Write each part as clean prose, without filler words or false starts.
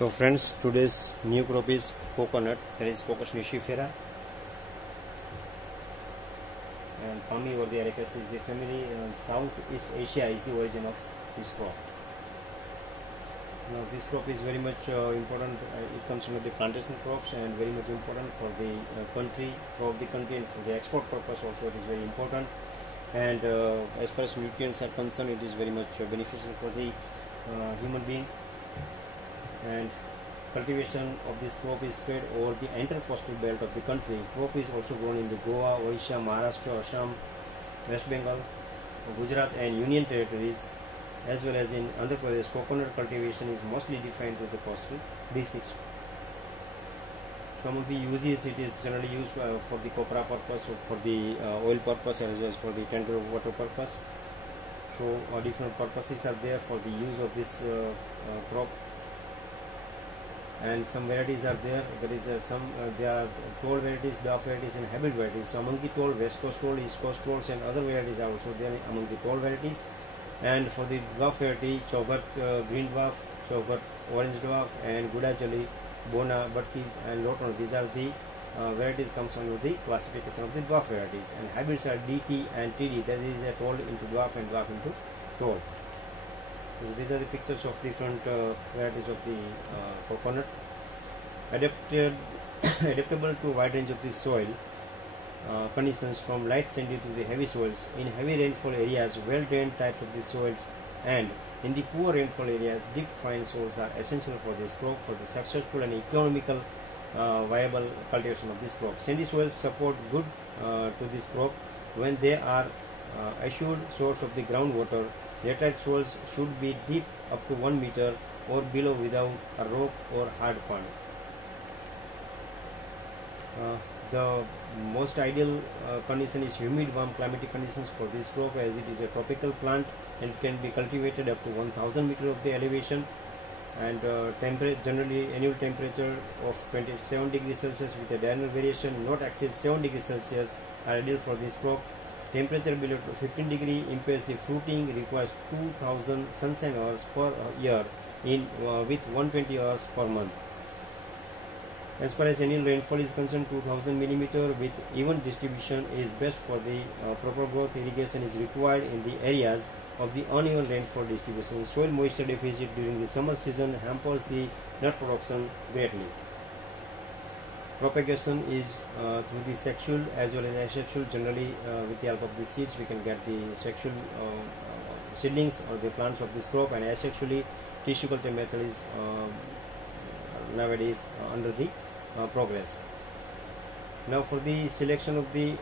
So friends, today's new crop is coconut, that is Cocos nucifera, and Palmy or the Arecus is the family. Southeast Asia is the origin of this crop. Now this crop is very much important. It comes from the plantation crops and very much important for the country, throughout the country, and for the export purpose also it is very important. And as far as nutrients are concerned, it is very much beneficial for the human being. And cultivation of this crop is spread over the entire coastal belt of the country. Crop is also grown in the Goa, Odisha, Maharashtra, Assam, West Bengal, Gujarat and Union territories, as well as in Andhra Pradesh. Coconut cultivation is mostly defined to the coastal districts. Some of the uses, it is generally used for the copra purpose, or for the oil purpose, as well as for the tender water purpose. So different purposes are there for the use of this crop. And some varieties are there. There is there are tall varieties, dwarf varieties, and hybrid varieties. So among the tall, West Coast tall, East Coast tall, and other varieties are also there among the tall varieties. And for the dwarf variety, Chaugat green dwarf, Chaugat orange dwarf, and Gudajali, Bona, Batti, and Loton. These are the varieties comes under the classification of the dwarf varieties. And hybrids are DT and TD. That is a tall into dwarf and dwarf into tall. So these are the pictures of different varieties of the coconut. Adaptable to wide range of the soil conditions, from light sandy to the heavy soils. In heavy rainfall areas, well drained types of the soils, and in the poor rainfall areas, deep fine soils are essential for this crop for the successful and economical viable cultivation of this crop. Sandy soils support good to this crop when they are assured source of the groundwater. Laterite soils should be deep up to 1 meter or below without a rock or hard pond. The most ideal condition is humid, warm climatic conditions for this crop, as it is a tropical plant and can be cultivated up to 1000 meters of the elevation. And generally annual temperature of 27 degrees Celsius with a diurnal variation not exceed 7 degrees Celsius are ideal for this crop. Temperature below 15 degree impairs the fruiting, requires 2000 sunshine hours per year with 120 hours per month. As far as annual rainfall is concerned, 2000 millimeter with even distribution is best for the proper growth. Irrigation is required in the areas of the uneven rainfall distribution. Soil moisture deficit during the summer season hampers the nut production greatly. Propagation is through the sexual as well as asexual. Generally, with the help of the seeds, we can get the sexual seedlings or the plants of this crop, and asexually, tissue culture method is nowadays under the progress. Now, for the selection of the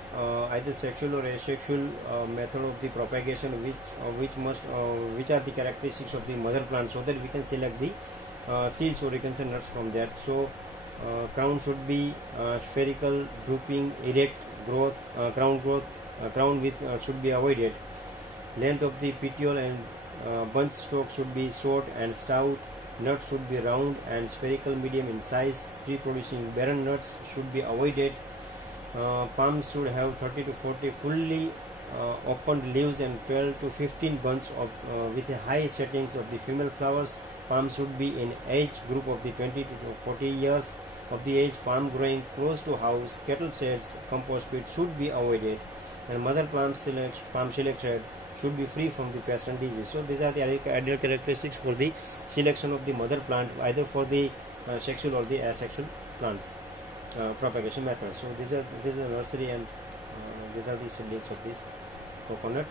either sexual or asexual method of the propagation, which are the characteristics of the mother plant, so that we can select the seeds or you can say nuts from that. So crown should be spherical, drooping, erect growth, crown with should be avoided. Length of the petiole and bunch stalk should be short and stout. Nuts should be round and spherical, medium in size. Tree producing barren nuts should be avoided. Palms should have 30 to 40 fully opened leaves and 12 to 15 bunches of with a high settings of the female flowers. Palm should be in age group of the 20 to 40 years of the age. Palm growing close to house, cattle sheds, compost pit should be avoided, and mother palm selected should be free from the pest and disease. So these are the ideal characteristics for the selection of the mother plant, either for the sexual or the asexual plants propagation methods. So this is a nursery, and these are the seedlings of this coconut.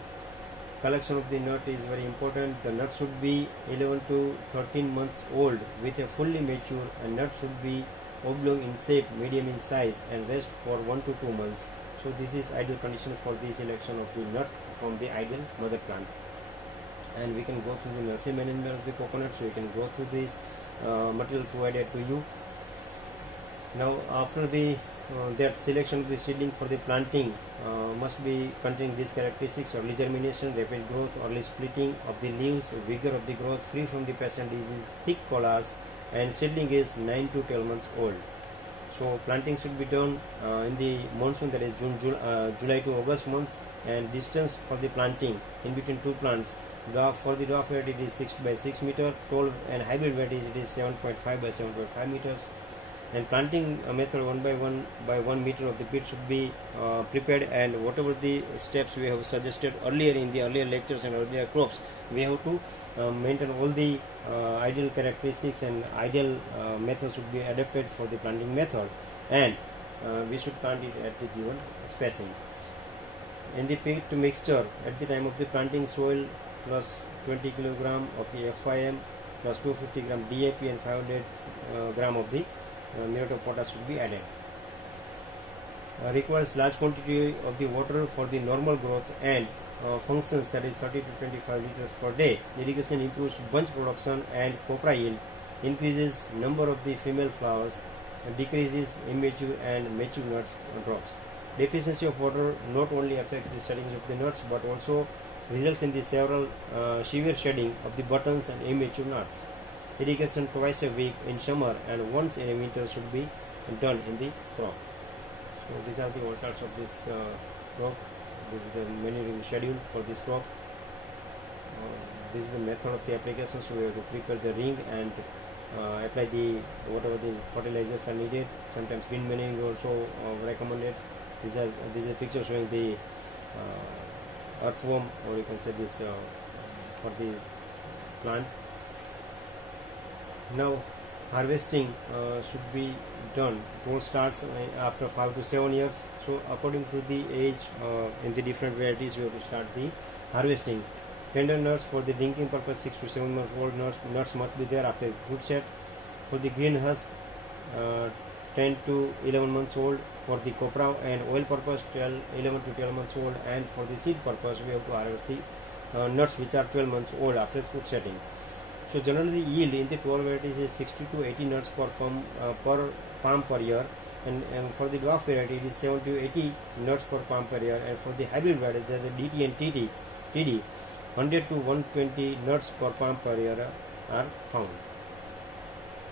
Collection of the nut is very important. The nut should be 11 to 13 months old with a fully mature, and nut should be oblong in shape, medium in size, and rest for 1 to 2 months. So this is ideal condition for the selection of the nut from the ideal mother plant. And we can go through the nursery management of the coconut, so you can go through this material provided to you. Now, after the that selection of the seedling for the planting must be containing these characteristics: early germination, rapid growth, early splitting of the leaves, vigor of the growth, free from the pest and disease, thick collars, and seedling is 9 to 12 months old. So planting should be done in the monsoon, that is July to August months, and distance for the planting in between two plants For the dwarf variety it is 6 by 6 meter, tall and hybrid variety it is 7.5 by 7.5 meters. And planting method 1 by 1 meter of the pit should be prepared, and whatever the steps we have suggested earlier in the earlier lectures and earlier crops, we have to maintain all the ideal characteristics, and ideal methods should be adapted for the planting method, and we should plant it at the given spacing. In the pit mixture, at the time of the planting, soil plus 20 kg of the FIM plus 250 gram DAP and 500 gram of the muriate of potash should be added. Requires large quantity of the water for the normal growth and functions, that is 30 to 25 liters per day. Irrigation improves bunch production and copra yield, increases number of the female flowers, decreases immature and mature nuts drops. Deficiency of water not only affects the settings of the nuts but also results in the severe shedding of the buttons and immature nuts. Irrigation twice a week in summer and once in a winter should be done in the crop. So these are the results of this crop. This is the manuring schedule for this crop. This is the method of the application. So we have to prepare the ring and apply the whatever the fertilizers are needed. Sometimes green manuring is also recommended. These are pictures showing the earthworm, or you can say this for the plant. Now harvesting should be done. Growth starts after 5 to 7 years. So according to the age in the different varieties, we have to start the harvesting. Tender nuts for the drinking purpose, 6 to 7 months old nuts must be there after fruit set. For the green husk, 10 to 11 months old. For the copra and oil purpose, 11 to 12 months old. And for the seed purpose, we have to harvest the nuts which are 12 months old after fruit setting. So generally the yield in the 12 varieties is 60 to 80 nuts per palm per year, and for the dwarf variety it is 70 to 80 nuts per palm per year, and for the hybrid variety there is a DT and TD 100 to 120 nuts per palm per year are found.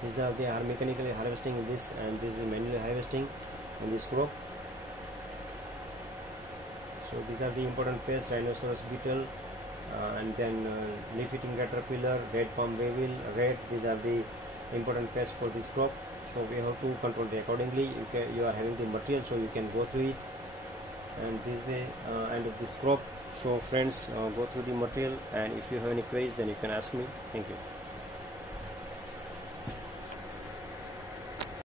These are they are mechanically harvesting in this, and this is manually harvesting in this crop. So these are the important pests: rhinoceros beetle, and then leaf-eating caterpillar, red palm weevil, rat. These are the important pests for this crop. So we have to control it accordingly. You are having the material, so you can go through it. And this is the end of this crop. So friends, go through the material, and if you have any queries, then you can ask me. Thank you.